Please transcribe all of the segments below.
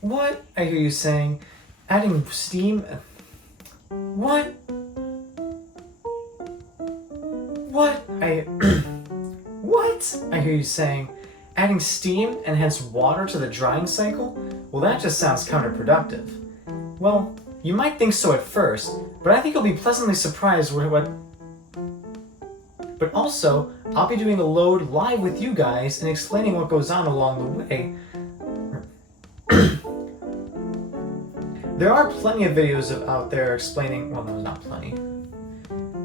What? I hear you saying. Adding steam... What? What? What? I hear you saying. Adding steam and hence water to the drying cycle? Well, that just sounds counterproductive. Well, you might think so at first, but I think you'll be pleasantly surprised with what... But also, I'll be doing a load live with you guys and explaining what goes on along the way. There are plenty of videos out there explaining... Well, no, not plenty.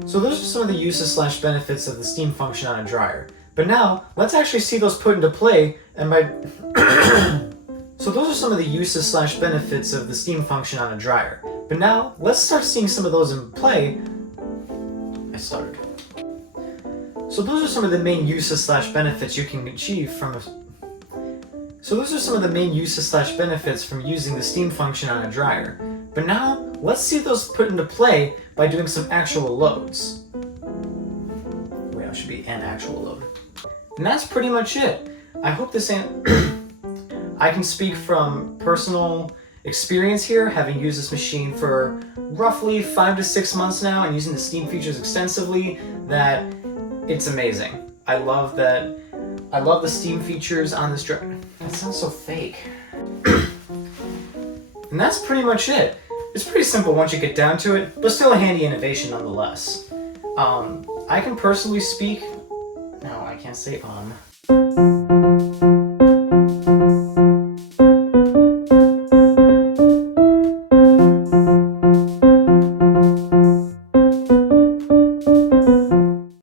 So those are some of the uses / benefits of the steam function on a dryer. But now, let's actually see those put into play, and by... So those are some of the uses / benefits of the steam function on a dryer. But now, let's start seeing some of those in play. I stuttered. So those are some of the main uses / benefits you can achieve from So those are some of the main uses / benefits from using the steam function on a dryer. But now, let's see those put into play by doing some actual loads. Wait, it should be an actual load. And that's pretty much it. I hope this I can speak from personal experience here, having used this machine for roughly 5 to 6 months now and using the steam features extensively, that it's amazing. I love the steam features on this dryer. That sounds so fake. And that's pretty much it. It's pretty simple once you get down to it, but still a handy innovation nonetheless. I can personally speak... No, I can't say